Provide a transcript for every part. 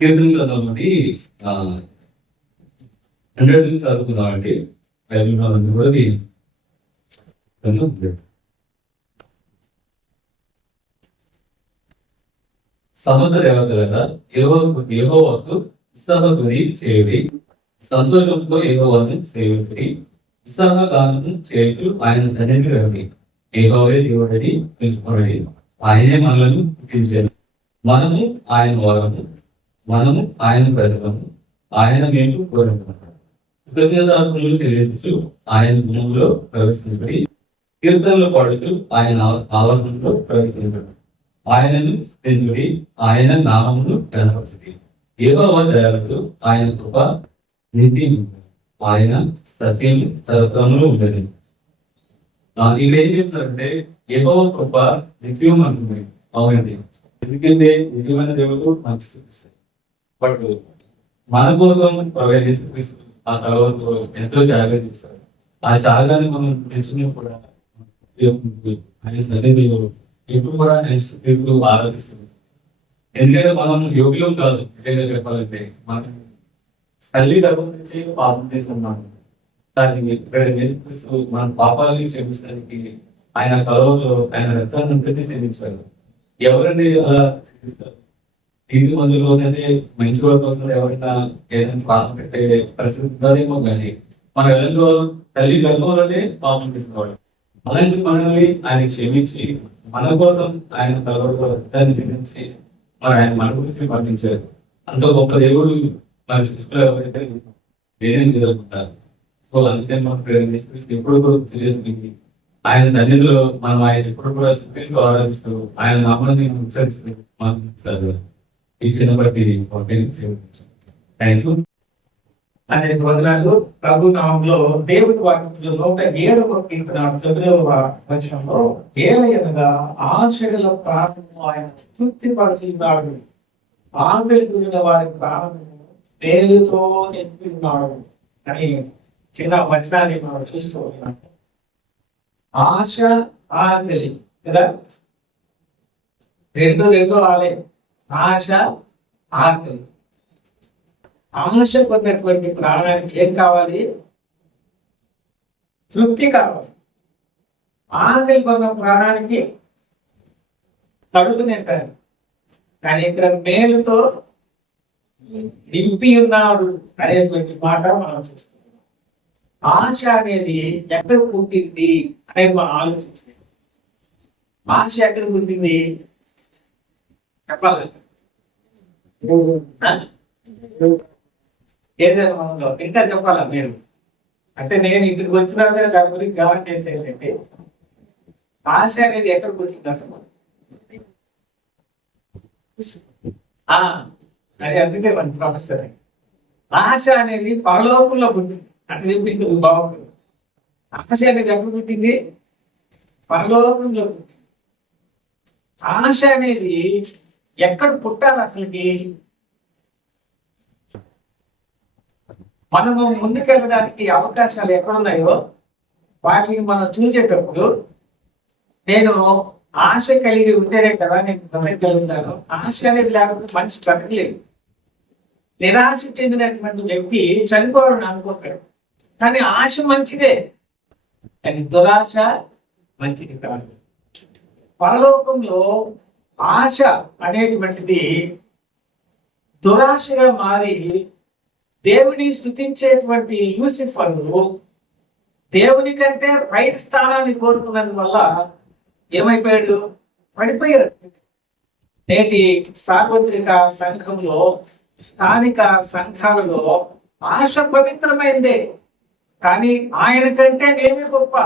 కీర్తన గ్రంథంలోని 100 నుంచి చదువుకుందామండి. కూడా సముద్ర దేవతలగా యెహోవాకు ఉత్సాహధ్వని చేయుడి, సంతోషంతో యెహోవాను సేవించుడి, ఉత్సాహగానము చేయుచు ఆయన సన్నిధికి రండి. యెహోవే దేవుడని తెలుసుకోండి, ఆయనే మనలను పుట్టించారు. మనము ఆయన వారము, మనము ఆయన ప్రజలము, ఆయన మేము కోరుకుంటున్నాం. కృతజ్ఞతార్పణలు చెల్లించు ఆయన గుణంలో ప్రవేశించబడి, కీర్తనలు పాడుచు ఆయన ఆవరణలో ప్రవేశించబడి, ఆయనను స్తుతించుడి, ఆయన నామమును కనపరచుడి. యెహోవా దయాళుడు, ఆయన కృప నిత్యం, ఆయన సత్యం తరతరములు ఉంటుంది. ఇక్కడ ఏం చెప్తారంటే యెహోవా కృప నిత్యం అంటుంది. అవునండి, ఎందుకంటే నిజమైన దేవుడు మనకు చూపిస్తాయి. బట్ మన కోసం ప్రవేశిస్తూ ఆ తర్వాత ఎంతో త్యాగం చేశారు. ఆ త్యాగాన్ని మనం తెచ్చుకుని కూడా ఆయన సన్నిధిలో ఎప్పుడు కూడా ఆయన స్థుతిస్తూ ఆరాధిస్తుంది. ఎందుకంటే మనం యోగ్యం కాదు. నిజంగా చెప్పాలంటే మనం తల్లి గర్భం నుంచి పాపం చేస్తున్నాం. దాన్ని ఇక్కడ నేర్పిస్తూ మన పాపాలని క్షమించడానికి ఆయన కలవలో ఆయన రక్తాన్ని అంతటి చెల్లించారు. ఎవరండి అలా చెల్లిస్తారు? దీని మందులోనే మంచి వాళ్ళ కోసం ఎవరైనా ఏదైనా పాపం పెట్టే పరిస్థితి ఉంటుందేమో కానీ మన ఇళ్ళలో తల్లి గర్భంలోనే పాపం చేసేవాడు. అలాంటి మనల్ని ఆయన క్షమించి మన కోసం ఆయన కలవలో రక్తాన్ని చెల్లించి ఆయన మన గురించి పంపించారు. అంత గొప్ప దేవుడు మన సృష్టిలో ఎవరైతే వేరేం జరుగుతుంటారు. సో అందుకే మనం ఎప్పుడు కూడా గుర్తు చేసుకుంది ఆయన సన్నిధిలో మనం ఆయన ఎప్పుడు కూడా స్థుతిస్తూ ఆరాధిస్తూ ఆయన నామాన్ని ఉచ్చరిస్తూ మనం ఈ చిన్న బట్టి థ్యాంక్ యూ. అనేక వందనాలు. ప్రభు నామంలో దేవుని వాక్యంలో 107వ కీర్తన 9వ వచనంలో ఏలయనగా ఆశగల ప్రాణము ఆయన తృప్తిపరచున్నాడు, ఆకలి గురిన వారి ప్రాణము మేలుతో నింపి ఉన్నాడు అని చిన్న వచనాన్ని మనం చూస్తూ ఉన్నాం. ఆశ, ఆకలి కదా, రెండు ఆలే. ఆశ, ఆకలి. ఆశ కొన్నటువంటి ప్రాణానికి ఏం కావాలి? తృప్తి కావాలి. ఆకలి కొన్న ప్రాణానికి కడుపు నింపాలి. కానీ ఇక్కడ మేలుతో నింపి ఉన్నాడు అనేటువంటి మాట మనం చూస్తున్నాం. ఆశ అనేది ఎక్కడ పుట్టింది అనేది మనం ఆలోచించాలి. ఆశ ఎక్కడ పుట్టింది చెప్పాలి. ఏదైనా మనలో ఇంకా చెప్పాలా మీరు? అంటే నేను ఇంటికి వచ్చినాక దాని గురించి జవాబు చేసేటంటే ఆశ అనేది ఎక్కడ పుట్టింది అసలు? అది అందుకే మన ప్రొఫెసర్ ఆశ అనేది పరలోకంలో పుట్టింది. అంటే చెప్పింది బాగుంటుంది. ఆశ అనేది ఎక్కడ పుట్టింది? పరలోకంలో పుట్టింది. ఆశ అనేది ఎక్కడ పుట్టాలి అసలుకి? మనము ముందుకెళ్ళడానికి అవకాశాలు ఎక్కడున్నాయో వాటిని మనం చూసేటప్పుడు నేను ఆశ కలిగి ఉంటేనే కదా నేను బ్రతకగలుగుతాను. ఆశ అనేది లేకపోతే మనిషి బ్రతకలేదు. నిరాశ చెందినటువంటి వ్యక్తి చనిపోవాలని అనుకుంటాడు. కానీ ఆశ మంచిదే, కానీ దురాశ మంచిది కాదు. పరలోకంలో ఆశ అనేటువంటిది దురాశగా మారి దేవుని స్తుతించేటువంటి లూసిఫరు దేవుని కంటే పై స్థానాన్ని కోరుకున్నందు వల్ల ఏమైపోయాడు? పడిపోయాడు. నేటి సార్వత్రిక సంఘంలో, స్థానిక సంఘాలలో ఆశ పవిత్రమైందే, కానీ ఆయన కంటే నేనే గొప్ప,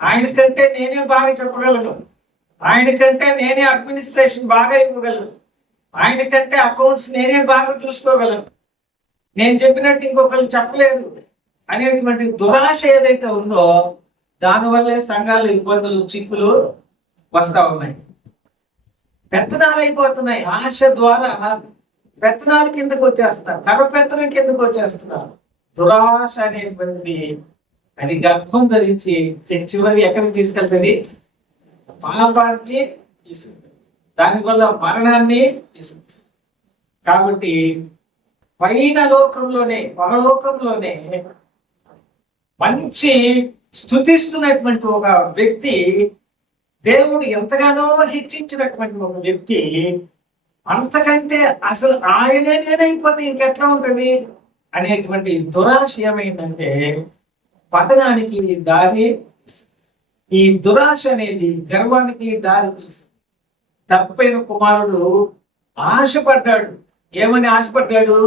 ఆయన కంటే నేనే బాగా చెప్పగలను, ఆయన కంటే నేనే అడ్మినిస్ట్రేషన్ బాగా ఇవ్వగలను, ఆయన కంటే అకౌంట్స్ నేనే బాగా చూసుకోగలను, నేను చెప్పినట్టు ఇంకొకరు చెప్పలేదు అనేటువంటి దురాశ ఏదైతే ఉందో దానివల్లే సంఘాలు ఇబ్బందులు, చిక్కులు వస్తా ఉన్నాయి. పెత్తనాలు అయిపోతున్నాయి. ఆశ ద్వారా పెత్తనాలు కిందకు వచ్చేస్తారు, కర్రపెత్తనం కిందకు వచ్చేస్తున్నారు. దురాశ అనేటువంటిది అది గర్భం ధరించి చివరికి ఎక్కడికి తీసుకెళ్తుంది? పాపానికి తీసుకుంటుంది. దానివల్ల మరణాన్ని తీసుకుంటుంది. కాబట్టి పైన లోకంలోనే పరలోకంలోనే మంచి స్తుతిస్తున్నటువంటి ఒక వ్యక్తి, దేవుడు ఎంతగానో హెచ్చించినటువంటి ఒక వ్యక్తి, అంతకంటే అసలు ఆయనే నేనైపోతే ఇంకెట్లా ఉంటుంది అనేటువంటి దురాశ ఏమైందంటే పతనానికి దారి. ఈ దురాశ అనేది గర్వానికి దారి తీసి తప్పైన కుమారుడు ఆశపడ్డాడు. ఏమని ఆశపడ్డాడు?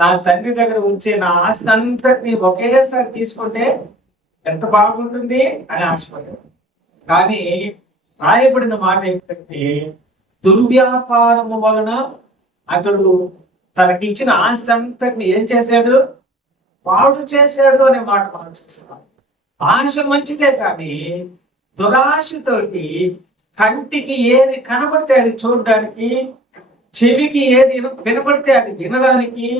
నా తండ్రి దగ్గర వచ్చే నా ఆస్తి అంతటిని ఒకేసారి తీసుకుంటే ఎంత బాగుంటుంది అని ఆశపడ్డాడు. కానీ రాయబడిన మాట ఏంటంటే దుర్వ్యాపారము వలన అతడు తనకిచ్చిన ఆస్తి అంతటిని ఏం చేశాడు? పాడు చేశాడు అనే మాట మనం చూస్తున్నాం. ఆశ మంచిదే, కానీ దురాశతోటి కంటికి ఏది కనబడితే అది చూడడానికి, చెవికి ఏది వినపడితే అది వినడానికి,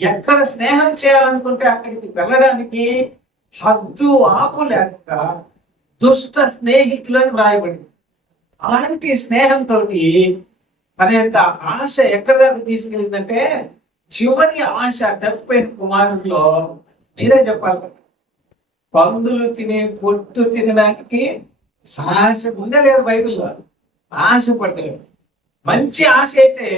ఎక్కడ స్నేహం చేయాలనుకుంటే అక్కడికి వెళ్ళడానికి హద్దు ఆపు లేక దుష్ట స్నేహితులను రాయబడింది. అలాంటి స్నేహంతో తన యొక్క ఆశ ఎక్కడి దాకా తీసుకెళ్ళిందంటే చివరి ఆశ తప్పిపోయిన కుమారుల్లో మీరే చెప్పాలి. పందులు తినే పొట్టు తినడానికి ఆశ ఉందే లేదు బైబిల్లో. ఆశపడ్డాడు. మంచి ఆశ అయితే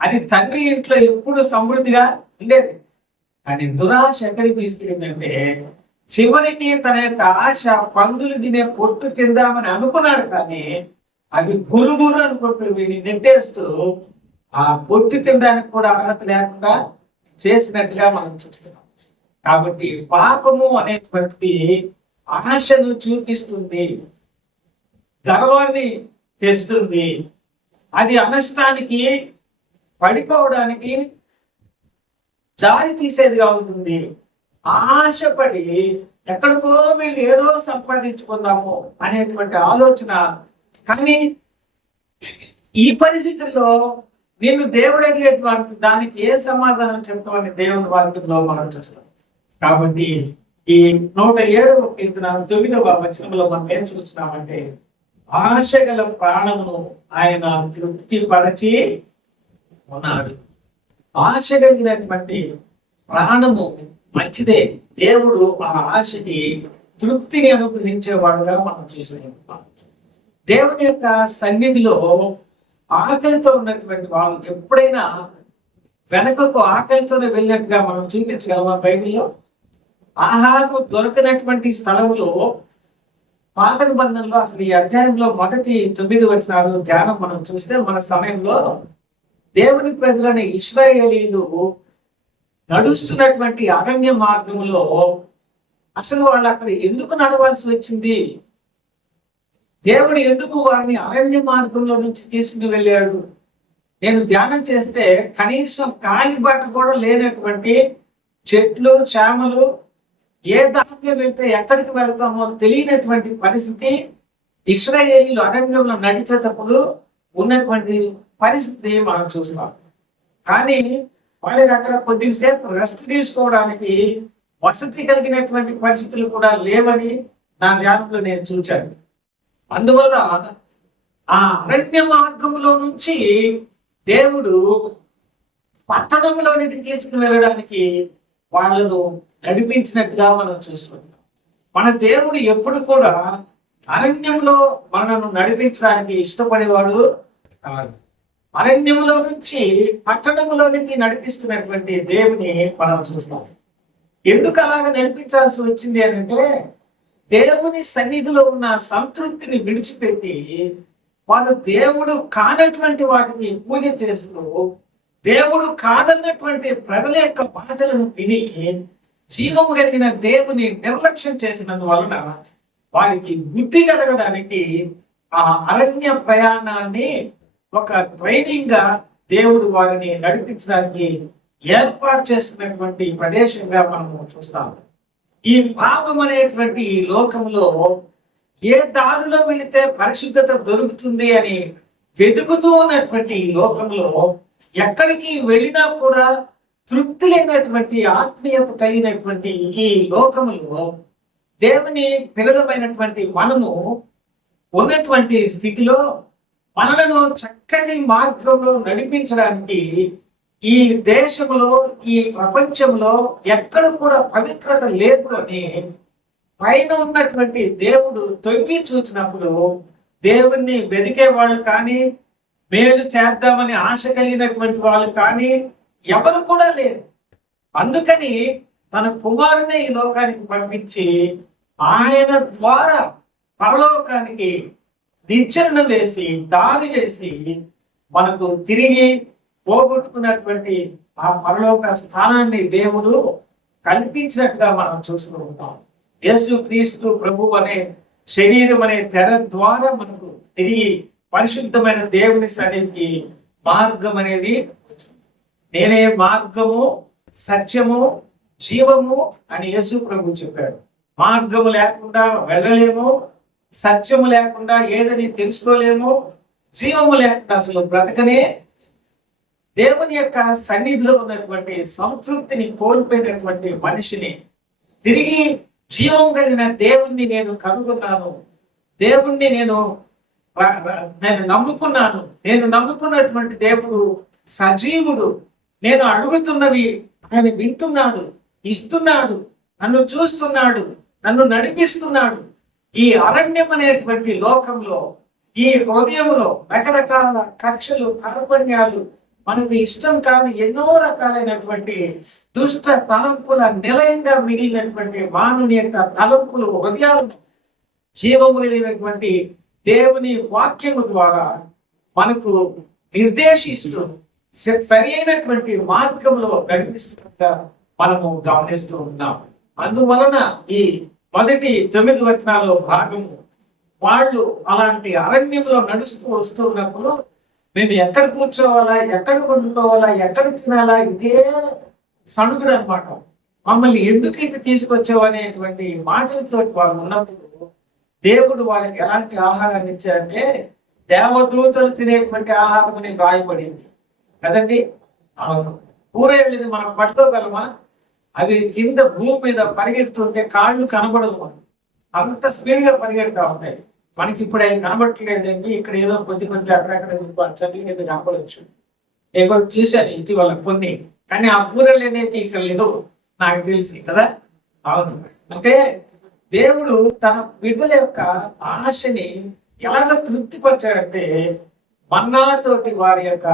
అది తండ్రి ఇంట్లో ఎప్పుడు సమృద్ధిగా ఉండేది. కానీ దురాశ ఎక్కడికి తీసుకెళ్ళిందంటే చివరికి తన యొక్క ఆశ పందులు తినే పొట్టు తిందామని అనుకున్నాడు, కానీ అవి గురుగురు అనుకుంటూ వీడిని నెట్టేస్తూ ఆ పొట్టు తినడానికి కూడా అర్హత లేకుండా చేసినట్టుగా మనం చూస్తున్నాం. కాబట్టి పాపము అనేటువంటి ఆశను చూపిస్తుంది, గర్వాన్ని తెస్తుంది, అది అనష్టానికి పడిపోవడానికి దారి తీసేదిగా ఉంటుంది. ఆశపడి ఎక్కడికో వీళ్ళు ఏదో సంపాదించుకుందాము అనేటువంటి ఆలోచన. కానీ ఈ పరిస్థితుల్లో నేను దేవుడు అడిగేటువంటి దానికి ఏ సమాధానం చెప్తామని దేవుని వాక్యంలో మనం చూస్తాం. కాబట్టి ఈ 107వ కీర్తన 9వ వచనంలో మనం ఏం చూస్తున్నామంటే ఆశ గల ప్రాణమును ఆయన తృప్తిపరచి ఉన్నాడు. ఆశ కలిగినటువంటి ప్రాణము మంచిదే. దేవుడు ఆ ఆశకి తృప్తిని అనుగ్రహించేవాడుగా మనం చూస్తున్నాం. దేవుని యొక్క సన్నిధిలో ఆకలితో ఉన్నటువంటి వాళ్ళు ఎప్పుడైనా వెనకకు ఆకలితోనే వెళ్ళినట్టుగా మనం చూపించగలమా? బైబిల్లో ఆహారం దొరకనటువంటి స్థలంలో పాత నిబంధనలో అసలు ఈ అధ్యాయంలో మొదటి 9 వచనాలు ధ్యానం మనం చూస్తే మన సమయంలో దేవుని ప్రజలని ఇశ్రాయేలీలు నడుస్తున్నటువంటి అరణ్య మార్గంలో అసలు వాళ్ళు అక్కడ ఎందుకు నడవాల్సి వచ్చింది? దేవుడు ఎందుకు వారిని అరణ్య మార్గంలో నుంచి తీసుకుని వెళ్ళాడు? నేను ధ్యానం చేస్తే కనీసం కాలిబాట కూడా లేనటువంటి చెట్లు చేమలు, ఏ దారిలో వెళ్తే ఎక్కడికి వెళ్తామో తెలియనటువంటి పరిస్థితి ఇశ్రాయేలీలు అరణ్యంలో నడిచేటప్పుడు ఉన్నటువంటి పరిస్థితి మనం చూస్తాం. కానీ వాళ్ళకి అక్కడ కొద్దిసేపు రెస్ట్ తీసుకోవడానికి వసతి కలిగినటువంటి పరిస్థితులు కూడా లేవని నా ధ్యానంలో నేను చూశాను. అందువల్ల ఆ అరణ్య మార్గంలో నుంచి దేవుడు పట్టణంలోనికి తీసుకుని వెళ్ళడానికి వాళ్ళను నడిపించినట్టుగా మనం చూస్తున్నాం. మన దేవుడు ఎప్పుడు కూడా అరణ్యంలో మనను నడిపించడానికి ఇష్టపడేవాడు కాదు. అరణ్యంలో నుంచి పట్టణంలోనికి నడిపిస్తున్నటువంటి దేవుని మనం చూస్తాం. ఎందుకు అలాగ నడిపించాల్సి వచ్చింది అని అంటే దేవుని సన్నిధిలో ఉన్న సంతృప్తిని విడిచిపెట్టి వాళ్ళు దేవుడు కానటువంటి వాటిని పూజ చేస్తూ దేవుడు కాదన్నటువంటి ప్రజల యొక్క మాటలను విని జీవము కలిగిన దేవుని నిర్లక్ష్యం చేసినందువలన వారికి బుద్ధి కలగడానికి ఆ అరణ్య ప్రయాణాన్ని ఒక ట్రైనింగ్ గా దేవుడు వారిని నడిపించడానికి ఏర్పాటు చేస్తున్నటువంటి ప్రదేశంగా మనము చూస్తాం. ఈ పాపం అనేటువంటి ఈ లోకంలో ఏ దారిలో వెళితే పరిశుద్ధత దొరుకుతుంది అని వెతుకుతూ ఉన్నటువంటి ఈ లోకంలో ఎక్కడికి వెళ్ళినా కూడా తృప్తి లేనటువంటి ఆత్మీయత కలిగినటువంటి ఈ లోకములో దేవుని పిల్లలమైనటువంటి మనము ఉన్నటువంటి స్థితిలో మనలను చక్కటి మార్గంలో నడిపించడానికి ఈ దేశంలో, ఈ ప్రపంచంలో ఎక్కడ కూడా పవిత్రత లేదు అని పైన ఉన్నటువంటి దేవుడు తొంగి చూసినప్పుడు, దేవుణ్ణి వెదికే వాళ్ళు కానీ, మేలు చేద్దామని ఆశ కలిగినటువంటి వాళ్ళు కానీ ఎవరు కూడా లేరు. అందుకని తన కుమారుని ఈ లోకానికి పంపించి ఆయన ద్వారా పరలోకానికి నిచ్చెన వేసి, దారి వేసి మనకు తిరిగి పోగొట్టుకున్నటువంటి ఆ పరలోక స్థానాన్ని దేవుడు కల్పించినట్టుగా మనం చూసుకుంటాం. యేసు క్రీస్తు ప్రభు అనే శరీరం అనే తెర ద్వారా మనకు తిరిగి పరిశుద్ధమైన దేవుని సన్నిధికి మార్గం అనేది, నేనే మార్గము, సత్యము, జీవము అని యేసు ప్రభు చెప్పాడు. మార్గము లేకుండా వెళ్ళలేము, సత్యము లేకుండా ఏదని తెలుసుకోలేము, జీవము లేకుండా అసలు బ్రతకనే. దేవుని యొక్క సన్నిధిలో ఉన్నటువంటి సంతృప్తిని కోల్పోయినటువంటి మనిషిని తిరిగి జీవం కలిగిన దేవుణ్ణి నేను కనుగొన్నాను, దేవుణ్ణి నేను నమ్ముకున్నాను, నేను నమ్ముకున్నటువంటి దేవుడు సజీవుడు, నేను అడుగుతున్నవి ఆయన వింటున్నాడు, ఇస్తున్నాడు, నన్ను చూస్తున్నాడు, నన్ను నడిపిస్తున్నాడు. ఈ అరణ్యం అనేటువంటి లోకంలో, ఈ హృదయంలో రకరకాల కక్షలు, కార్పణ్యాలు, మనకు ఇష్టం కాని ఎన్నో రకాలైనటువంటి దుష్ట తలంపుల నిలయంగా మిగిలినటువంటి మానవుని యొక్క తలంపులు, హృదయాలను జీవము కలిగినటువంటి దేవుని వాక్యము ద్వారా మనకు నిర్దేశిస్తూ సరి అయినటువంటి మార్గంలో నడిపిస్తున్నట్టుగా మనము గమనిస్తూ ఉన్నాం. అందువలన ఈ మొదటి 9 వచనాల భాగము, వాళ్ళు అలాంటి అరణ్యంలో నడుస్తూ వస్తూ ఉన్నప్పుడు మేము ఎక్కడ కూర్చోవాలా, ఎక్కడ వండుకోవాలా, ఎక్కడ తినాలా, ఇదే సణుగుడు అనమాట. మమ్మల్ని ఎందుకు ఇటు తీసుకొచ్చావు అనేటువంటి మాటలతో వాళ్ళు ఉన్నప్పుడు దేవుడు వాళ్ళకి ఎలాంటి ఆహారాన్ని ఇచ్చారంటే దేవదూతలు తినేటువంటి ఆహారం అని రాయబడింది కదండి. ఊరేళ్ళది మనం పట్టుకోగలమా? అవి కింద భూమి మీద పరిగెడుతుంటే కాళ్ళు కనబడదు, అంత స్పీడ్ గా పరిగెడతా ఉంటాయి. మనకి ఇప్పుడు అవి కనబడట్లేదండి, ఇక్కడ ఏదో కొద్ది అక్కడెక్కడ చదివి మీద కనపడవచ్చు. నేను కూడా చూశాను ఇటీవల కొన్ని, కానీ ఆ పూరలు అనేది ఇక్కడ లేవు నాకు తెలిసి కదా. అవును, అంటే దేవుడు తన బిడ్డల యొక్క ఆశని ఎలాగ తృప్తిపరిచాడంటే మన్నాతోటి వారి యొక్క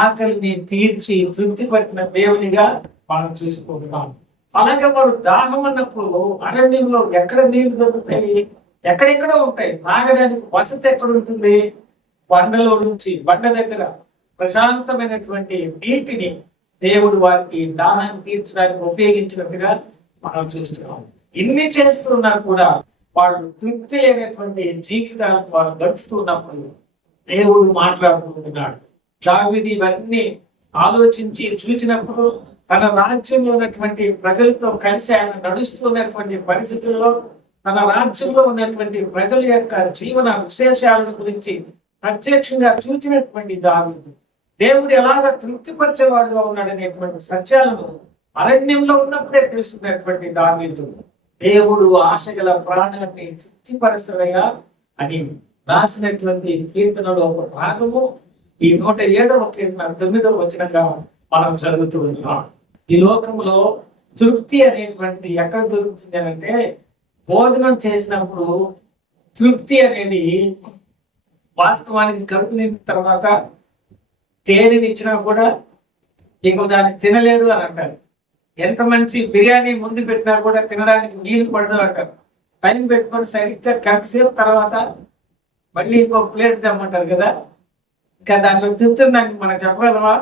ఆకలిని తీర్చి తృప్తిపరిచిన దేవునిగా మనం చూసుకుంటున్నాం. అలాగే వాడు దాహం అన్నప్పుడు అరణ్యంలో ఎక్కడ నీళ్లు దొరుకుతాయి? ఎక్కడెక్కడో ఉంటాయి. తాగడానికి వసతి ఎక్కడ ఉంటుంది? బండలో నుంచి, బండ దగ్గర ప్రశాంతమైనటువంటి నీటిని దేవుడు వారికి దాహాన్ని తీర్చడానికి ఉపయోగించినట్టుగా మనం చూస్తున్నాం. ఇన్ని చేస్తున్నా కూడా వాళ్ళు తృప్తి లేనటువంటి జీవితాలను వాళ్ళు గడుపుతున్నప్పుడు దేవుడు మాట్లాడుకుంటున్నాడు. దావీదు ఇవన్నీ ఆలోచించి చూసినప్పుడు తన రాజ్యంలో ఉన్నటువంటి ప్రజలతో కలిసి ఆయన నడుస్తున్నటువంటి పరిస్థితుల్లో తన రాజ్యంలో ఉన్నటువంటి ప్రజల యొక్క జీవన విశేషాల గురించి ప్రత్యక్షంగా చూసినటువంటి దావీదు దేవుడు ఎలాగ తృప్తిపరిచేవాడుగా ఉన్నాడనేటువంటి సత్యాలను అరణ్యంలో ఉన్నప్పుడే తెలుసుకున్నటువంటి దావీదు దేవుడు ఆశగల ప్రాణాన్ని తృప్తిపరచడయా అని రాసినటువంటి కీర్తనలో ఒక భాగము ఈ 107వ కీర్తన 9వ వచనంగా మనం చదువుతూ ఉన్నాం. ఈ లోకంలో తృప్తి అనేటువంటిది ఎక్కడ దొరుకుతుంది అంటే భోజనం చేసినప్పుడు తృప్తి అనేది వాస్తవానికి కడుపు నిండిన తర్వాత తేనెని ఇచ్చినా కూడా ఇంకో దాన్ని తినలేదు అని అంటారు. ఎంత మంచి బిర్యానీ ముందు పెట్టినా కూడా తినడానికి నీళ్ళు పడదు అంటారు. టైం పెట్టుకొని సరిగ్గా గంటసేపు తర్వాత మళ్ళీ ఇంకో ప్లేట్ తెమ్మంటారు కదా. ఇంకా దాంట్లో తృప్తుందని మనం చెప్పగలమా?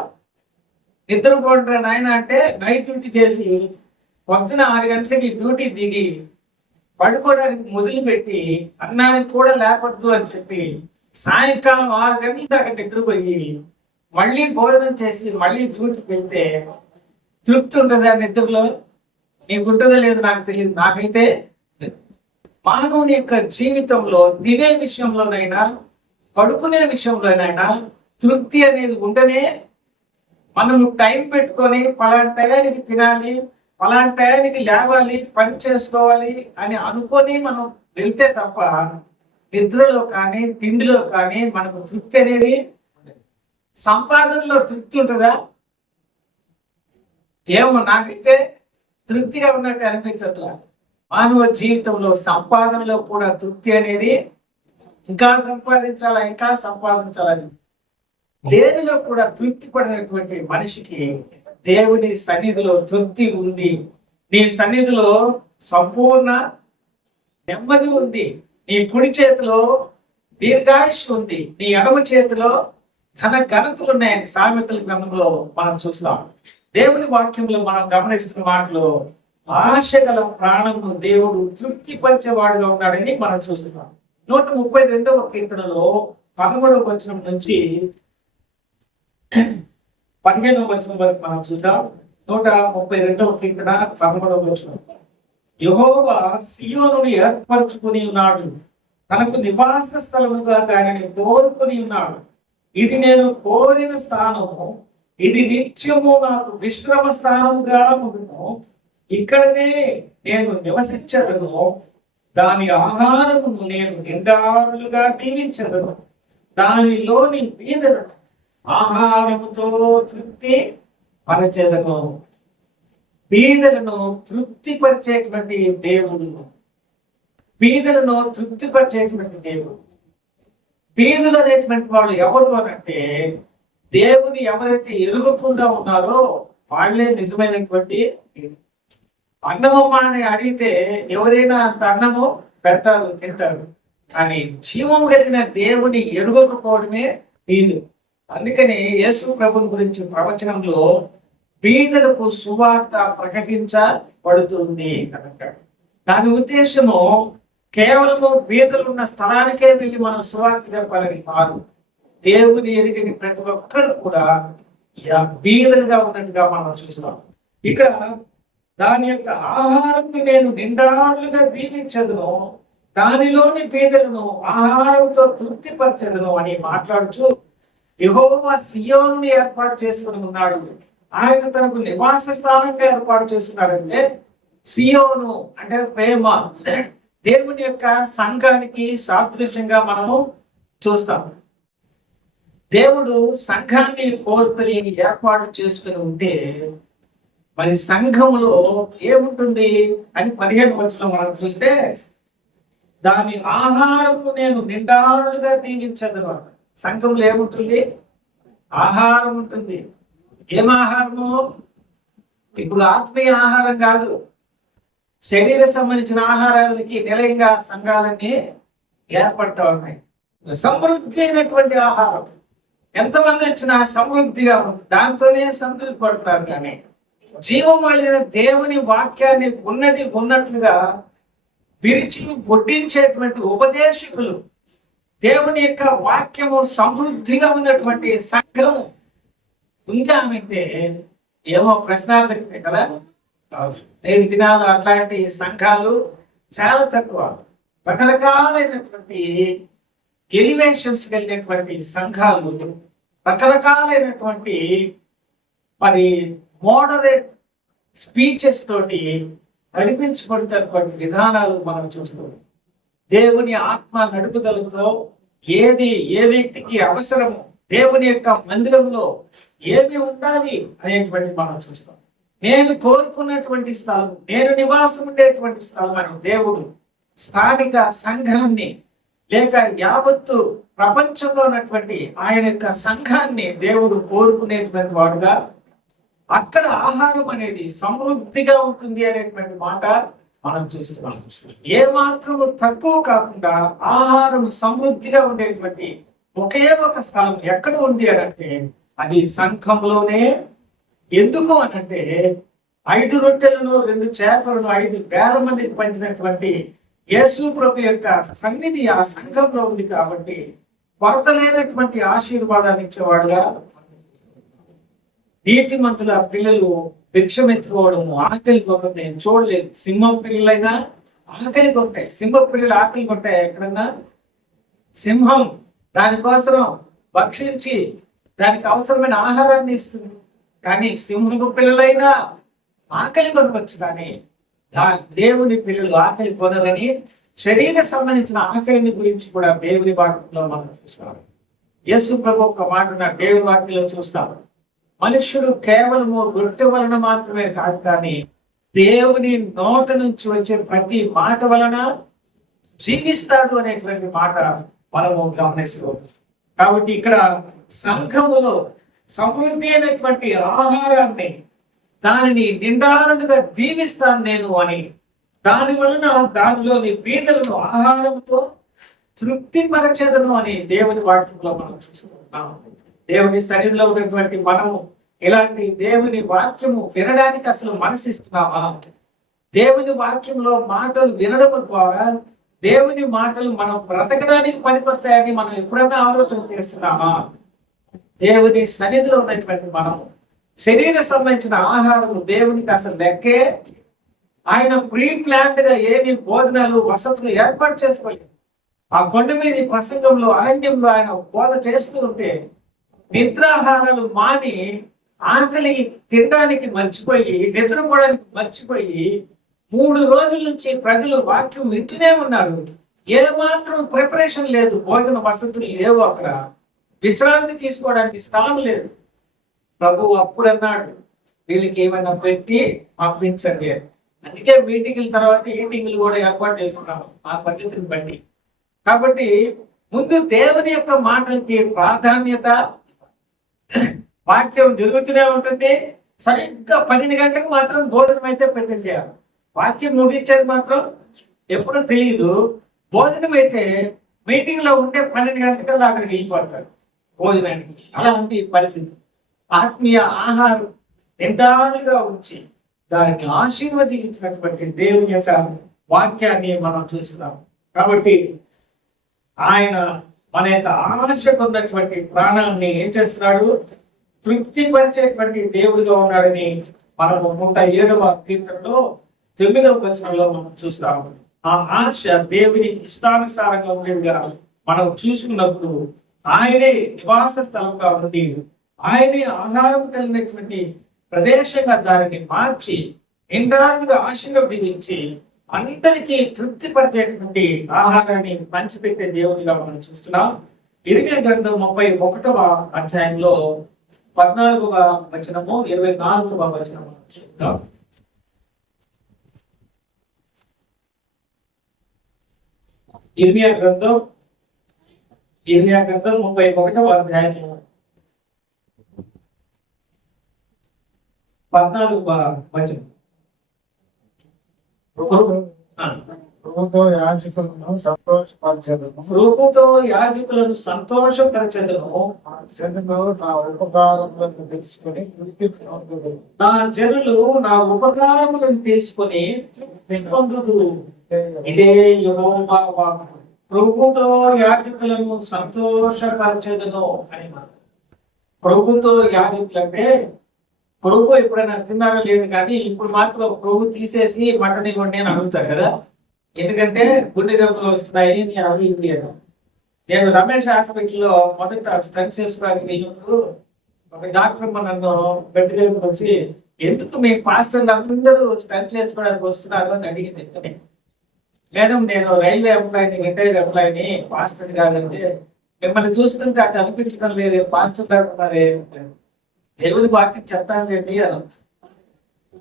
నిద్రపోండ్రా నాయన అంటే నైట్ డ్యూటీ చేసి పొద్దున 6 గంటలకి డ్యూటీ దిగి పడుకోవడానికి మొదలుపెట్టి అన్నానికి కూడా లేకొద్దు అని చెప్పి సాయంకాలం 6 గంటల దాకా నిద్రపోయి మళ్ళీ భోజనం చేసి మళ్ళీ డ్యూటీకి వెళ్తే తృప్తి ఉంటుంది ఆ నిద్రలో? నీకుంటుందో లేదు నాకు తెలియదు. నాకైతే మానవుని యొక్క జీవితంలో తినే విషయంలోనైనా పడుకునే విషయంలోనైనా తృప్తి అనేది ఉండనే మనము టైం పెట్టుకొని పలాంటి టయానికి తినాలి, పలాంటి టయానికి లేవాలి, పని చేసుకోవాలి అని అనుకొని మనం వెళ్తే తప్ప నిద్రలో కానీ తిండిలో కానీ మనకు తృప్తి అనేది సంపాదనలో తృప్తి ఉంటుందా? ఏమో నాకైతే తృప్తిగా ఉన్నట్టు అనిపించట్లా. మానవ జీవితంలో సంపాదనలో కూడా తృప్తి అనేది ఇంకా సంపాదించాలని దేనిలో కూడా తృప్తి పడినటువంటి మనిషికి దేవుని సన్నిధిలో తృప్తి ఉంది. నీ సన్నిధిలో సంపూర్ణ నెమ్మది ఉంది. నీ కుడి చేతిలో దీర్ఘాయుష్ ఉంది. నీ ఎడమ చేతిలో ఘనతలు ఉన్నాయని సామెతల గ్రంథంలో మనం చూస్తాం. దేవుని వాక్యంలో మనం గమనిస్తున్న మాటలో ఆశ గల ప్రాణము దేవుడు తృప్తిపరిచేవాడుగా ఉన్నాడని మనం చూస్తున్నాం. 132వ కీర్తనలో 11వ వచనం నుంచి 15వ వచనం వరకు మనం చూద్దాం. 132వ కీర్తన 11వ వచనం. యెహోవా సీయోనును ఏర్పరచుకుని ఉన్నాడు, తనకు నివాస స్థలముగా ఆయనని కోరుకుని ఉన్నాడు. ఇది నేను కోరిన స్థానము, ఇది నిత్యము నాకు విశ్రమ స్థానముగా ఉండును. ఇక్కడనే నేను నివసించదను, దాని ఆహారమును నేను నిండారులుగా దీవించదను. దానిలోని బీదలను ఆహారముతో తృప్తి పరచెదను. బీదలను తృప్తిపరిచేటువంటి దేవుడు, బీదలను తృప్తిపరిచేటువంటి దేవుడు. బీదులు అనేటువంటి వాళ్ళు ఎవరు అనంటే దేవుని ఎవరైతే ఎరుగకుండా ఉన్నారో వాళ్ళే నిజమైనటువంటి అన్నమమ్మా అని అడిగితే ఎవరైనా అంత అన్నము పెడతారు, తింటారు. కానీ జీవము కలిగిన దేవుని ఎరుగకపోవడమే బీదు. అందుకని యేసు ప్రభుని గురించి ప్రవచనంలో బీదలకు సువార్త ప్రకటించబడుతుంది అంటాడు. దాని ఉద్దేశము కేవలము బీదలు ఉన్న స్థలానికే వెళ్ళి మనం సువార్త చెప్పాలని కాదు. దేవుని ఎరిగిన ప్రతి ఒక్కరు కూడా బీదలుగా ఉన్నట్టుగా మనం చూస్తాం. ఇక్కడ దాని యొక్క ఆహారం నేను నిండారులుగా దీవించదును, దానిలోని బీదలను ఆహారంతో తృప్తిపరచదును అని మాట్లాడుతూ యెహోవా సీయోనుని ఏర్పాటు చేసుకుని ఉన్నాడు. ఆయన తనకు నివాస స్థానంగా ఏర్పాటు చేసుకున్నాడంటే సీయోను అంటే ప్రేమ, దేవుని యొక్క సంఘానికి సాదృశ్యంగా మనము చూస్తాం. దేవుడు సంఘాన్ని కోరుకుని ఏర్పాటు చేసుకుని ఉంటే మరి సంఘములో ఏముంటుంది అని 15వ వచనం మనం చూస్తే దాని ఆహారము నేను నిండారులుగా దీవించదను. సంఘంలో ఏముంటుంది? ఆహారం ఉంటుంది. ఏం ఆహారము? ఇప్పుడు ఆత్మీయ ఆహారం కాదు, శరీర సంబంధించిన ఆహారాలకి నిలయంగా సంఘాలన్నీ ఏర్పడతా ఉన్నాయి. సమృద్ధి అయినటువంటి ఆహారం ఎంతమంది వచ్చినా సమృద్ధిగా ఉంది, దాంతోనే సంతృప్తి పడుతున్నారు. కానీ జీవం కలిగిన దేవుని వాక్యాన్ని ఉన్నట్లుగా విరిచి వడ్డించేటువంటి ఉపదేశకులు, దేవుని యొక్క వాక్యము సమృద్ధిగా ఉన్నటువంటి సంఘం ఉందా అంటే ఏమో ప్రశ్నార్థకమే కదా. నేటి దినాలు అట్లాంటి సంఘాలు చాలా తక్కువ. రకరకాలైనటువంటి ఎలివేషన్స్ కలిగినటువంటి సంఘాలు, రకరకాలైనటువంటి మరి మోడరేట్ స్పీచెస్ తోటి నడిపించబడుతున్నటువంటి విధానాలు మనం చూస్తాం. దేవుని ఆత్మ నడుపుదలతో ఏ వ్యక్తికి అవసరము, దేవుని యొక్క మందిరంలో ఏమి ఉండాలి అనేటువంటి మనం చూస్తాం. నేను కోరుకున్నటువంటి స్థలం, నేను నివాసం ఉండేటువంటి స్థలం అని దేవుడు స్థానిక సంఘాన్ని లేక యావత్తు ప్రపంచంలో ఉన్నటువంటి ఆయన యొక్క సంఘాన్ని దేవుడు కోరుకునేటువంటి వాడుగా అక్కడ ఆహారం అనేది సమృద్ధిగా ఉంటుంది అనేటువంటి మాట మనం చూస్తున్నాం. ఏ మాత్రము తక్కువ కాకుండా ఆహారం సమృద్ధిగా ఉండేటువంటి ఒకే ఒక స్థలం ఎక్కడ ఉంది అనంటే అది సంఘంలోనే. ఎందుకు అనంటే 5 రొట్టెలను 2 చేపలను 5,000 మందికి పంచినటువంటి యేసు ప్రభు యొక్క సన్నిధి ఆ సంఘంలో ఉంది కాబట్టి కొరత లేనటువంటి ఆశీర్వాదాన్ని ఇచ్చేవాడుగా. నీతిమంతుల పిల్లలు భిక్షమెత్తుకోవడము, ఆకలి కొట్టడం నేను చూడలేదు. సింహం పిల్లలైనా ఆకలి కొట్టాయి. సింహం పిల్లలు ఆకలి కొట్టాయి ఎక్కడన్నా? సింహం దానికోసం భక్షించి దానికి అవసరమైన ఆహారాన్ని ఇస్తుంది. కానీ సింహపు పిల్లలైనా ఆకలి కొనవచ్చు, కానీ దేవుని పిల్లలు ఆకలి కొనరని శరీర సంబంధించిన ఆకలిని గురించి కూడా దేవుని వాక్యంలో మనం చూస్తాం. యేసు ప్రభు ఒక మాట దేవుని వాక్యంలో చూస్తాం. మనుష్యుడు కేవలము రొట్టె వలన మాత్రమే కాదు, కానీ దేవుని నోట నుంచి వచ్చే ప్రతి మాట వలన జీవిస్తాడు అనేటువంటి మాట మనము గమనిస్తూ. కాబట్టి ఇక్కడ సంఘములో సమృద్ధి అయినటువంటి ఆహారాన్ని, దానిని నిండారుగా దీవిస్తాను నేను అని, దాని వలన దానిలోని బీదలను ఆహారంతో తృప్తిపరచదను అని దేవుని వాక్యంలో మనం చూసుకుంటున్నాం. దేవుని శరీరంలో ఉన్నటువంటి మనము ఇలాంటి దేవుని వాక్యము వినడానికి అసలు మనసిస్తున్నామా? దేవుని వాక్యంలో మాటలు వినడం ద్వారా దేవుని మాటలు మనం బ్రతకడానికి పనికొస్తాయని మనం ఎప్పుడైనా ఆలోచన చేస్తున్నామా? దేవుని సన్నిధిలో ఉన్నటువంటి మనం శరీర సంబంధించిన ఆహారం దేవునికి అసలు లెక్కే. ఆయన ప్రీ ప్లాన్డ్ గా ఏమి భోజనాలు వసతులు ఏర్పాటు చేసుకోలేదు. ఆ కొండ మీద ప్రసంగంలో అరణ్యంలో ఆయన బోధ చేస్తూ ఉంటే నిద్రాహారాలు మాని ఆకలి తినడానికి మర్చిపోయి, నిద్రపోవడానికి మర్చిపోయి 3 రోజుల నుంచి ప్రజలు వాక్యం వింటూనే ఉన్నారు. ఏమాత్రం ప్రిపరేషన్ లేదు, భోజన వసతులు లేవు, అక్కడ విశ్రాంతి తీసుకోవడానికి స్థలం లేదు. ప్రభు అప్పుడు అన్నాడు, వీళ్ళకి ఏమైనా పెట్టి పంపించండి. అందుకే మీటింగ్ల తర్వాత ఈటింగ్లు కూడా ఏర్పాటు చేసుకున్నాము ఆ పద్ధతిని బట్టి. కాబట్టి ముందు దేవుని యొక్క మాటలకి ప్రాధాన్యత. వాక్యం జరుగుతూనే ఉంటుంది. సరిగ్గా 12 గంటలకు మాత్రం భోజనం అయితే పెట్టేసేయాలి. వాక్యం ముగించేది మాత్రం ఎప్పుడూ తెలియదు. భోజనం అయితే మీటింగ్ లో ఉంటే 12 గంటలకల్లా అక్కడికి వెళ్ళిపోతారు భోజనానికి. అలాంటి పరిస్థితి. ఆత్మీయ ఆహారం నిండాలుగా ఉంచి దాన్ని ఆశీర్వదించినటువంటి దేవుని యొక్క వాక్యాన్ని మనం చూస్తున్నాం. కాబట్టి ఆయన మన యొక్క ఆశకు ఉన్నటువంటి ప్రాణాన్ని ఏం చేస్తున్నాడు? తృప్తిపరిచేటువంటి దేవుడిగా ఉన్నాడని మనము 107వ కీర్తనలో 9వ వచనంలో మనం చూస్తాము. ఆ ఆశ దేవుని ఇష్టానుసారంగా ఉండేదిగా మనం చూసుకున్నప్పుడు ఆయనే నివాస స్థలంగా ఉంది, ఆయనే ఆహారం కలిగినటువంటి ప్రదేశంగా దానిని మార్చి నిండారుగా ఆశీర్వదించి అందరికీ తృప్తిపరిచేటువంటి ఆహారాన్ని పంచిపెట్టే దేవునిగా మనం చూస్తున్నాం. ఇర్మియా గ్రంథం 31వ అధ్యాయంలో 14వ వచనము 24వ వచనము చూద్దాం. ఇర్మియా గ్రంథం 31వ అధ్యాయము 14వ వచనం. ప్రభుతో యాజకులను సంతోషపరచెదను, నా ఉపకారములను తెలుసుకొని తృప్తి పొందుదురు. నా జనులు నా ఉపకారములను తీసుకొని తృప్తి పొందుదురు. ఇదే యెహోవా వాక్కు. ప్రభుతో యాజకులను సంతోషపరచెదను అని. ప్రభుతో యాజకులు అంటే ప్రభు ఎప్పుడైనా తిన్నారో లేదు, కానీ ఇప్పుడు మాత్రం ప్రభు తీసేసి మటన్ ఇవ్వండి అని అడుగుతారు కదా. ఎందుకంటే గుండె జబ్బులు వస్తున్నాయి అవి ఇవి అని. నేను రమేష్ హాస్పిటల్లో మొదట స్టంట్ చేసుకోవడానికి వెళ్ళినప్పుడు ఒక డాక్టర్ నన్ను బెడ్ దగ్గరకు వచ్చి, ఎందుకు మీ పాస్టర్లు అందరూ స్టంట్ చేసుకోవడానికి వస్తున్నారు అని అడిగింది. మేడం, నేను రైల్వే ఎంప్లాయీని, రిటైర్డ్ ఎంప్లాయీని, పాస్టర్ కాదంటే. మిమ్మల్ని చూస్తుంటే అటు అనిపించడం లేదు, పాస్టర్ కాకున్నారే. దేవుని వాక్యం చెప్తానండి అని.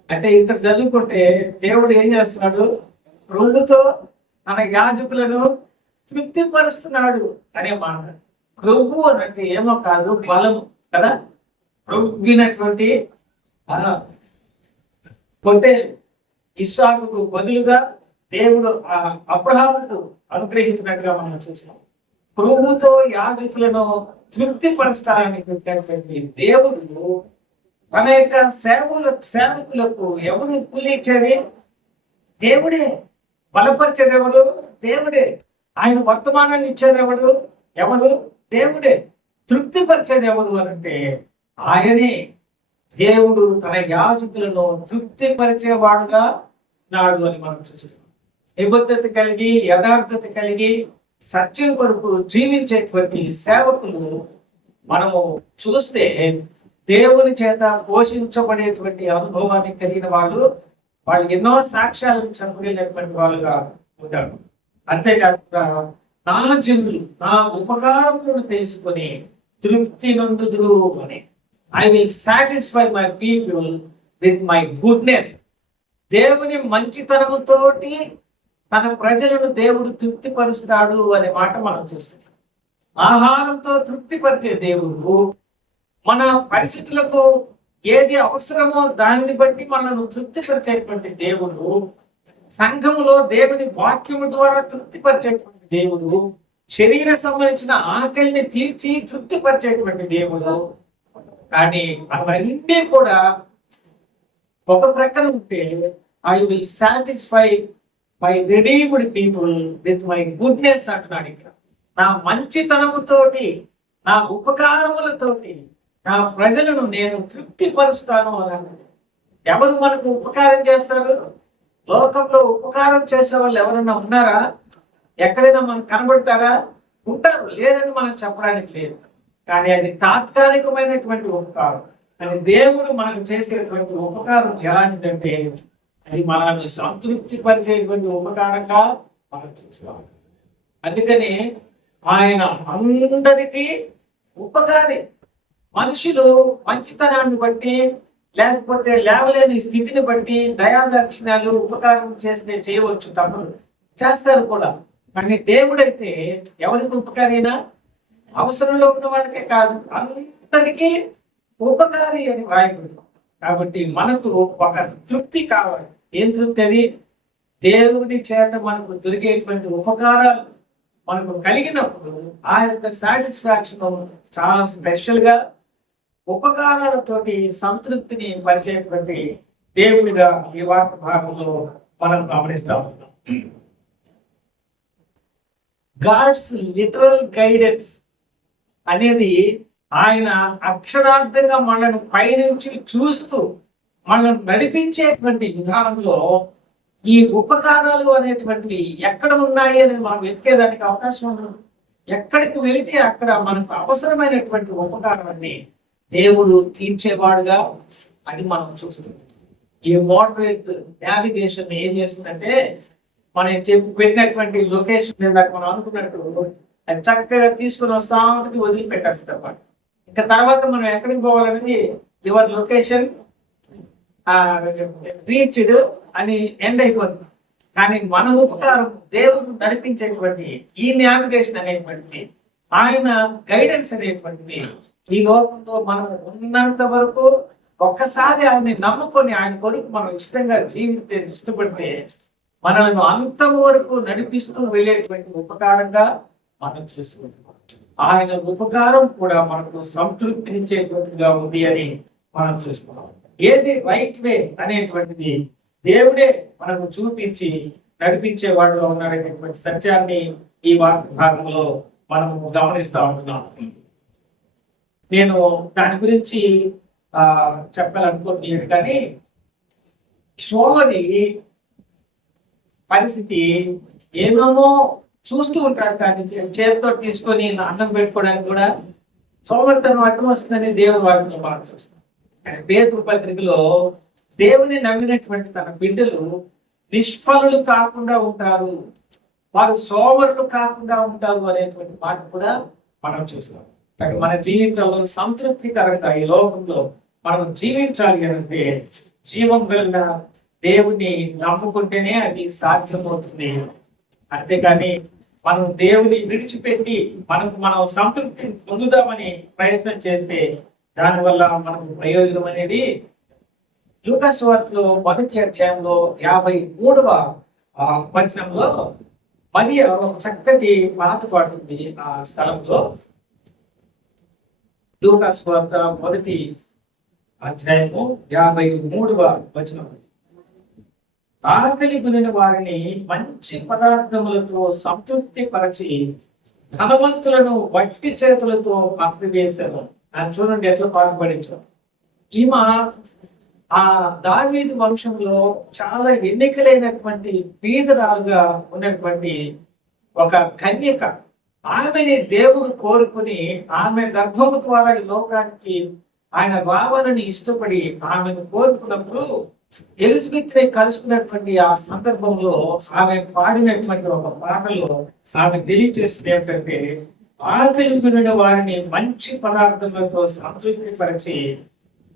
అంటే ఇక్కడ చదువుకుంటే దేవుడు ఏం చేస్తున్నాడు? ప్రభుతో తన యాజకులను తృప్తిపరుస్తున్నాడు అనే మాట. ప్రభు అని అంటే ఏమో కాదు, బలము కదా. ప్రభునటువంటి పొట్టే ఇస్సాకుకు బదులుగా దేవుడు అబ్రహాముకు అనుగ్రహించినట్టుగా మనం చూసాం. ప్రభుతో యాజకులను తృప్తిపరచడానికి పెట్టినటువంటి దేవుడు తన యొక్క సేవకులకు ఎవరు కూలిచ్చేది? దేవుడే. బలపరిచేది ఎవరు? దేవుడే. ఆయన వర్తమానాన్ని ఇచ్చేది ఎవరు? దేవుడే. తృప్తిపరిచేది ఎవరు అంటే ఆయనే. దేవుడు తన యాజకులను తృప్తిపరిచేవాడుగా నాడు అని మనం చూస్తున్నాం. నిబద్ధత కలిగి, యథార్థత కలిగి, సత్యం కొరకు జీవించేటువంటి సేవకులు మనము చూస్తే దేవుని చేత పోషించబడేటువంటి అనుభవాన్ని కలిగిన వాళ్ళు ఎన్నో సాక్ష్యాలను చంపుకునేటువంటి వాళ్ళుగా ఉంటారు. అంతేకాకుండా నా జనులు నా ఉపకారములను తెలుసుకొని తృప్తి నొందుదురు అని. I will satisfy my people with my goodness. దేవుని మంచితనముతోటి తన ప్రజలను దేవుడు తృప్తిపరుస్తాడు అనే మాట మనం చూస్తాం. ఆహారంతో తృప్తిపరిచే దేవుడు మన పరిస్థితులకు ఏది అవసరమో దానిని బట్టి మనను తృప్తిపరిచేటువంటి దేవుడు, సంఘములో దేవుని వాక్యము ద్వారా తృప్తిపరిచేటువంటి దేవుడు, శరీర సంబంధించిన ఆకలిని తీర్చి తృప్తిపరిచేటువంటి దేవుడు. కానీ అవన్నీ కూడా ఒక ప్రక్కన ఉంటే I will satisfy my redeemed people with my goodness అంటున్నాడు ఇక్కడ. నా మంచితనముతోటి, నా ఉపకారములతోటి నా ప్రజలను నేను తృప్తిపరుస్తాను అని. ఎవరు మనకు ఉపకారం చేస్తారు? లోకంలో ఉపకారం చేసే వాళ్ళు ఎవరైనా ఉన్నారా? ఎక్కడైనా మనకు కనబడతారా? ఉంటారు, లేదని మనం చెప్పడానికి లేదు. కానీ అది తాత్కాలికమైనటువంటి ఉపకారం. కానీ దేవుడు మనకు చేసేటువంటి ఉపకారం ఎలాంటిదంటే అది మనల్ని సంతృప్తి పరిచేటువంటి ఉపకారంగా మనం చూస్తాం. అందుకని ఆయన అందరికీ ఉపకారి. మనుషులు మంచితనాన్ని బట్టి లేకపోతే లేవలేని స్థితిని బట్టి దయాదాక్షిణ్యాలు ఉపకారం చేస్తే చేయవచ్చు, తప్పదు, చేస్తారు కూడా. కానీ దేవుడైతే ఎవరికి ఉపకారైనా? అవసరంలో ఉన్న వాళ్ళకే కాదు, అందరికీ ఉపకారి అని వ్రాయబడింది. కాబట్టి మనకు ఒక తృప్తి కావాలి. ఏం తృప్తి అది? దేవుని చేత మనకు దొరికేటువంటి ఉపకారాలు మనకు కలిగినప్పుడు ఆ యొక్క సాటిస్ఫాక్షన్ చాలా స్పెషల్ గా ఉపకారాలతోటి సంతృప్తిని పరిచేటువంటి దేవుడిగా ఈ వార్త భాగంలో మనం గమనిస్తాం. గాడ్స్ లిటరల్ గైడెన్స్ అనేది ఆయన అక్షరార్థంగా మనల్ని పైనుంచి చూస్తూ మనల్ని నడిపించేటువంటి విధానంలో ఈ ఉపకారాలు అనేటువంటివి ఎక్కడ ఉన్నాయి అని మనం వెతికేదానికి అవకాశం ఉండదు. ఎక్కడికి వెళితే అక్కడ మనకు అవసరమైనటువంటి ఉపకారాన్ని దేవుడు తీర్చేవాడుగా అది మనం చూస్తున్నాం. ఈ మోడరేట్ నావిగేషన్ ఏం చేస్తుందంటే మనం పెట్టినటువంటి లొకేషన్ మనం అనుకున్నట్టు అది చక్కగా తీసుకుని వస్తా ఉంటుంది, వదిలిపెట్టేస్తుంది అన్నమాట. ఇంకా తర్వాత మనం ఎక్కడికి పోవాలనేది యువర్ లొకేషన్ రీచ్డ్ అని ఎండ్ అయిపోతుంది. కానీ మన ఉపకారం దేవుడు నడిపించేటువంటి ఈ నావిగేషన్ అనేటువంటిది, ఆయన గైడెన్స్ అనేటువంటిది ఈ లోకంలో మనం ఉన్నంత వరకు ఒక్కసారి ఆయన్ని నమ్ముకొని ఆయన కొరకు మనం ఇష్టంగా ఇష్టపడితే మనల్ని అంతం వరకు నడిపిస్తూ వెళ్ళేటువంటి ఉపకారంగా మనం చూస్తున్నాం. ఆయన ఉపకారం కూడా మనకు సంతృప్తినిచ్చేటువంటిగా ఉంది అని మనం చూస్తున్నాం. ఏది రైట్ వే అనేటువంటిది దేవుడే మనకు చూపించి నడిపించే వాళ్ళలో ఉన్నాడనేటువంటి సత్యాన్ని ఈ వార్త భాగంలో మనము గమనిస్తూ ఉంటున్నాం. నేను దాని గురించి చెప్పాలనుకోవట్లేదు, కానీ సోమరి పరిస్థితి ఏమేమో చూస్తూ ఉంటాడు, కానీ చేతితో తీసుకొని అన్నం పెట్టుకోవడానికి కూడా సోమరితనం అడ్డం వస్తుందని దేవుని వాటిని మనం చూస్తాం. కానీ పేతురు పత్రికలో దేవుని నమ్మినటువంటి తన బిడ్డలు నిష్ఫలులు కాకుండా ఉంటారు, వారు సోమరులు కాకుండా ఉంటారు అనేటువంటి మాట కూడా మనం చూస్తాం. కానీ మన జీవితంలో సంతృప్తికరంగా ఈ లోకంలో మనం జీవించాలి అంటే జీవం కలిగిన దేవుని నమ్ముకుంటేనే అది సాధ్యమవుతుంది. అంతేకాని మనం దేవుని విడిచిపెట్టి మనం సంతృప్తి పొందుదామని ప్రయత్నం చేస్తే దానివల్ల మనకు ప్రయోజనం అనేది లూకా సువార్తలో 1వ అధ్యాయంలో 53వ వచనంలో మరియ చక్కటి పాట పాడుతుంది. ఆ స్థలంలో లూకా సువార్త 1వ అధ్యాయము 53వ వచనం, ఆకలి గురిన వారిని మంచి పదార్థములతో సంతృప్తి పరచి ధనవంతులను వట్టి చేతులతో పంపివేశాను. అని చూడండి ఎట్లా పాల్పడించాం. ఈమె ఆ దావీదు వంశంలో చాలా ఎన్నికలైనటువంటి బీదరాలుగా ఉన్నటువంటి ఒక కన్యక. ఆమెని దేవుడు కోరుకుని ఆమె గర్భము ద్వారా ఈ లోకానికి ఆయన రావాలని ఇష్టపడి ఆమెను కోరుకున్నప్పుడు ఎలిజబెత్ ని కలుసుకున్నటువంటి ఆ సందర్భంలో ఆమె పాడినటువంటి ఒక పాటలో ఆమె తెలియజేస్తుంది ఏంటంటే, ఆకలి కొనిన వారిని మంచి పదార్థాలతో సంతృప్తి పరిచి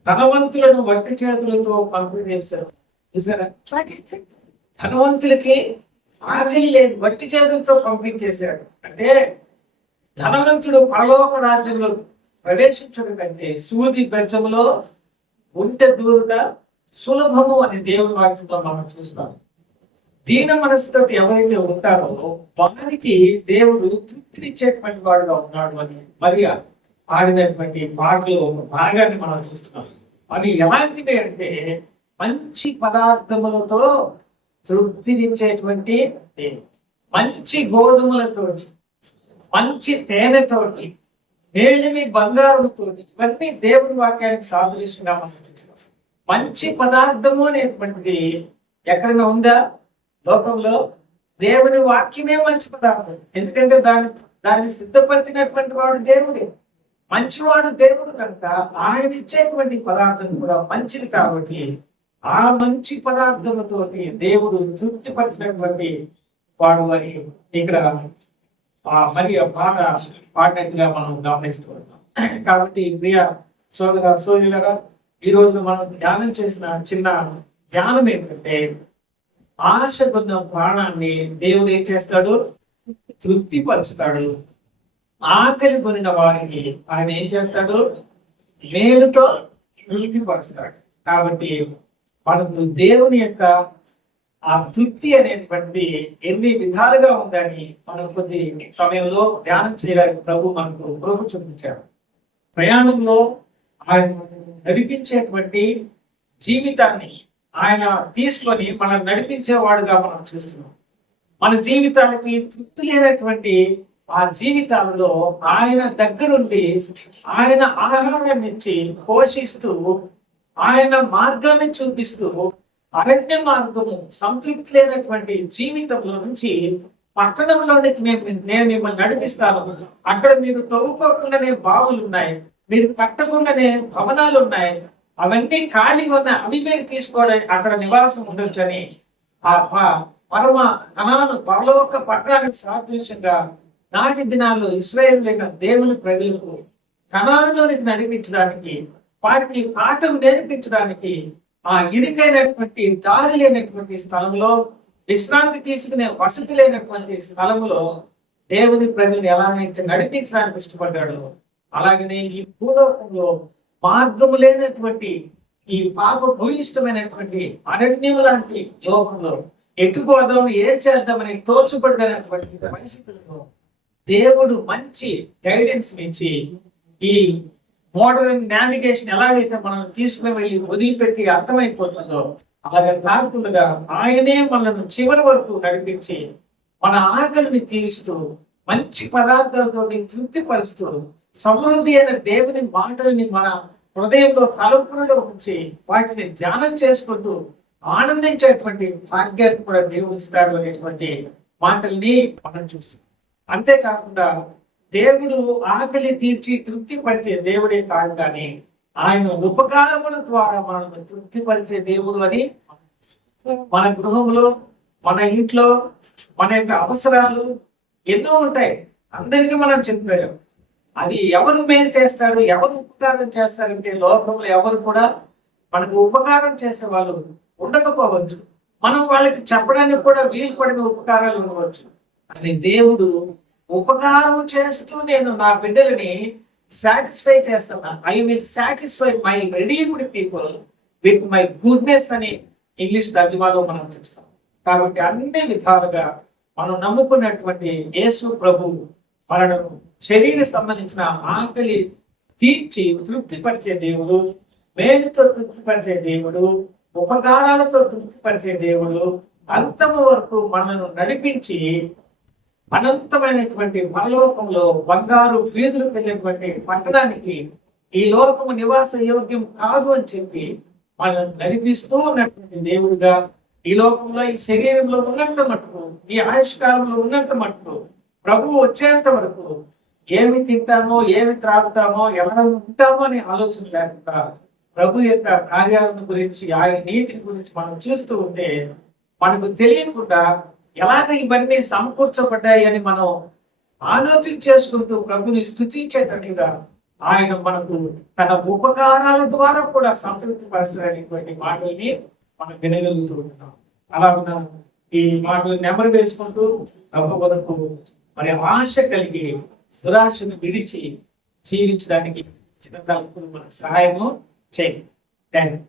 ధనవంతులను వట్టి చేతులతో పంపిణీ చేశారు. చూసారా, ధనవంతులకి ఆకలి లేదు, వట్టి చేతులతో పంపించేశాడు. అంటే ధనవంతుడు పరలోక రాజ్యంలో ప్రవేశించడం కంటే సూది బెంచములో ఉంటె దూరుట సులభము అని దేవుని వాక్యంలో మనం చూస్తాం. దీన మనసుతో ఎవరైతే ఉంటారో వారికి దేవుడు తృప్తినిచ్చేటువంటి వాడుగా ఉన్నాడు అని మరియా పాడినటువంటి పాటలు భాగాన్ని మనం చూస్తున్నాం. అవి ఎలాంటివి అంటే మంచి పదార్థములతో తృప్తినిచ్చేటువంటి దేవుడు, మంచి గోధుమలతోటి, మంచి తేనెతోటి, మేలిమి బంగారంతోటి, ఇవన్నీ దేవుని వాక్యానికి సాదృశ్యంగా మనం చూస్తున్నాం. మంచి పదార్థము అనేటువంటిది ఎక్కడైనా ఉందా లోకంలో? దేవుని వాక్యమే మంచి పదార్థం. ఎందుకంటే దాన్ని సిద్ధపరిచినటువంటి వాడు దేవుడే, మంచివాడు దేవుడు కనుక ఆయన ఇచ్చేటువంటి పదార్థం కూడా మంచిది. కాబట్టి ఆ మంచి పదార్థములతోటి దేవుడు తృప్తిపరిచినటువంటి వాడు అని ఇక్కడ మరి పాట పాడినట్టుగా మనం గమనిస్తూ ఉన్నాం. కాబట్టి ప్రియ సోదర సోదరులారా, ఈ రోజు మనం ధ్యానం చేసిన చిన్న ధ్యానం ఏంటంటే, ఆశ కొన్న ప్రాణాన్ని దేవుడు ఏం చేస్తాడు? తృప్తిపరుస్తాడు. ఆకలి కొనిన వారికి ఆయన ఏం చేస్తాడు? మేలుతో తృప్తిపరుస్తాడు. కాబట్టి మనకు దేవుని యొక్క ఆ తృప్తి అనేటువంటిది ఎన్ని విధాలుగా ఉందని మనం కొద్ది సమయంలో ధ్యానం చేయడానికి ప్రభు మనకు కృప చూపించాడు. ప్రయాణంలో ఆయన నడిపించేటువంటి జీవితాన్ని ఆయన తీసుకొని మనం నడిపించేవాడుగా మనం చూస్తున్నాం. మన జీవితానికి తృప్తి లేనటువంటి ఆ జీవితాలలో ఆయన దగ్గరుండి ఆయన ఆహారాన్ని ఇచ్చి పోషిస్తూ ఆయన మార్గాన్ని చూపిస్తూ అరణ్య మార్గము సంతృప్తి లేనటువంటి జీవితంలో నుంచి పట్టణంలోనికి నేను మిమ్మల్ని నడిపిస్తాను. అక్కడ మీరు తవ్వుకోకుండానే బావులు ఉన్నాయి, మీరు కట్టకుండానే భవనాలు ఉన్నాయి, అవన్నీ ఖాళీ ఉన్నాయి, అవి మీరు తీసుకోవడం అక్కడ నివాసం ఉండొచ్చు అని ఆ పరమ కనాను పరలోక పట్టణానికి సాదృశ్యంగా నాటి దినాల్లో ఇశ్రాయేలు దేవుని ప్రజలకు కనానులోనికి నడిపించడానికి, వారికి పాఠం నేర్పించడానికి ఆ ఇరుకైనటువంటి దారి లేనటువంటి స్థలంలో, విశ్రాంతి తీసుకునే వసతి లేనటువంటి స్థలంలో దేవుని ప్రజలు ఎలాగైతే నడిపించడానికి ఇష్టపడ్డాడో, అలాగనే ఈ భూలోకంలో మార్గము లేనటువంటి ఈ పాప భూయిష్టమైనటువంటి అరణ్యం లాంటి లోకంలో ఎటుపోదాం, ఏం చేద్దామని తోచుపడదనేటువంటి పరిస్థితుల్లో దేవుడు మంచి గైడెన్స్ ఇచ్చి ఈ మోడర్న్ నావిగేషన్ ఎలాగైతే మనం తీసుకుని వెళ్ళి వదిలిపెట్టి అర్థమైపోతుందో అలాగే కాకుండా ఆయనే మనల్ని చివరి వరకు నడిపించి మన ఆకలిని తీరుస్తూ మంచి పదార్థాలతో తృప్తిపరుస్తూ సమృద్ధి అయిన దేవుని మాటలని మన హృదయంలో తలుపులలో ఉంచి వాటిని ధ్యానం చేసుకుంటూ ఆనందించేటువంటి భాగ్యాన్ని కూడా దేవుడు ఇస్తాడు అనేటువంటి మాటల్ని మనం చూస్తాం. అంతేకాకుండా దేవుడు ఆకలి తీర్చి తృప్తిపరిచే దేవుడే కాదు, కానీ ఆయన ఉపకారముల ద్వారా మనల్ని తృప్తిపరిచే దేవుడు అని మన గృహంలో, మన ఇంట్లో, మన యొక్క అవసరాలు ఎన్నో ఉంటాయి. అందరికీ మనం చెప్పారు. అది ఎవరు మేలు చేస్తారు, ఎవరు ఉపకారం చేస్తారంటే లోకంలో ఎవరు కూడా మనకు ఉపకారం చేసే వాళ్ళు ఉండకపోవచ్చు. మనం వాళ్ళకి చెప్పడానికి కూడా వీలు పడిన ఉపకారాలు ఉండవచ్చు. అని దేవుడు ఉపకారం చేస్తూ నేను నా బిడ్డలని సాటిస్ఫై చేస్తాను. I will satisfy my redeemed people with my goodness అని ఇంగ్లీష్ తర్జుమాలో మనం చూస్తాం. కాబట్టి అన్ని విధాలుగా మనం నమ్ముకున్నటువంటి యేసు ప్రభు మనను శరీర సంబంధించిన ఆకలి తీర్చి తృప్తిపరిచే దేవుడు, మేలుతో తృప్తిపరిచే దేవుడు, ఉపకారాలతో తృప్తిపరిచే దేవుడు, అంతము వరకు మనను నడిపించి అనంతమైనటువంటి పరలోకంలో బంగారు వీధులు వెళ్ళేటువంటి పట్టణానికి ఈ లోకము నివాస యోగ్యం కాదు అని చెప్పి మనల్ని నడిపిస్తూ ఉన్నటువంటి దేవుడుగా ఈ లోకంలో ఈ శరీరంలో ఉన్నంత మటుకు, ఈ ఆయుష్కాలంలో ఉన్నంత మటుకు, ప్రభువు వచ్చేంత వరకు ఏమి తింటామో, ఏమి త్రాగుతామో, ఎవరు ఉంటామో అనే ఆలోచన లేకుండా ప్రభు యొక్క కార్యాలను గురించి ఆయన నీతిని గురించి మనం చూస్తూ ఉంటే మనకు తెలియకుండా ఎలాగ ఇవన్నీ సమకూర్చబడ్డాయి అని మనం ఆలోచన చేసుకుంటూ ప్రభుని స్తుతించేటట్లుగా ఆయన మనకు తన ఉపకారాల ద్వారా కూడా సంతృప్తి పరచడానికి మాటల్ని మనం వినగలుగుతూ ఉంటున్నాం. అలా ఉన్న ఈ మాటలు నెమరు వేసుకుంటూ ప్రభు వరకు మరి ఆశ కలిగి దురాశను విడిచి జీవించడానికి చిన్న తలపులు మనకు సహాయము చేయండి. Thank you.